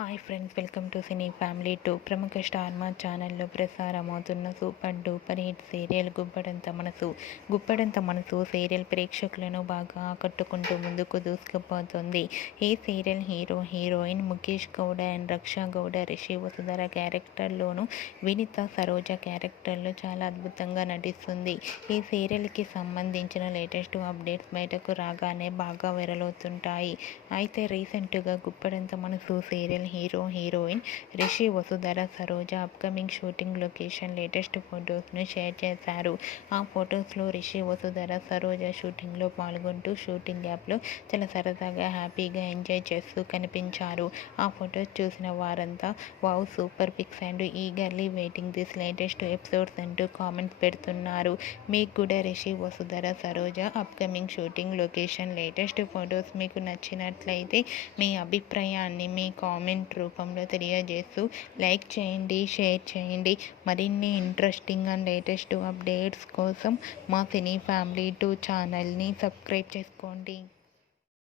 Hi friends, welcome to cine family 2. ప్రముఖ star Maa ఛానల్లో ప్రసారమవుతున్న super duper hit serial Guppedantha Manasu serial ప్రేక్షకులను బాగా ఆకట్టుకుంటూ ముందుకు దూసుకుపోతుంది. ఈ serial heroine Mukesh Gowda and Raksha Gowda, Rishi Vasudhara క్యారెక్టర్లోను, వినిత సరోజ క్యారెక్టర్లో చాలా అద్భుతంగా నటిస్తుంది. ఈ సీరియల్కి సంబంధించిన లేటెస్ట్ అప్డేట్స్ బయటకు రాగానే బాగా వైరల్ అయితే రీసెంట్గా Guppedantha Manasu serial heroine Rishi Vasudhara Saroja upcoming shooting location latest ఫొటోస్ను షేర్ చేశారు. ఆ ఫొటోస్లో రిషి వసుధర సరోజ షూటింగ్లో పాల్గొంటూ షూటింగ్ యాప్లో చాలా సరదాగా హ్యాపీగా ఎంజాయ్ చేస్తూ కనిపించారు. ఆ ఫొటోస్ చూసిన వారంతా wow, super pics and eagerly waiting this latest episodes అంటూ కామెంట్స్ పెడుతున్నారు. మీకు కూడా Rishi Vasudhara Saroja upcoming shooting location latest photos మీకు నచ్చినట్లయితే మీ అభిప్రాయాన్ని మీ కామెంట్ రూపంలో తెలియజేస్తూ లైక్ చేయండి, షేర్ చేయండి. మరిన్ని ఇంట్రెస్టింగ్ అండ్ లేటెస్ట్ అప్డేట్స్ కోసం మా సినీ ఫ్యామిలీ 2 ఛానల్ని సబ్స్క్రైబ్ చేసుకోండి.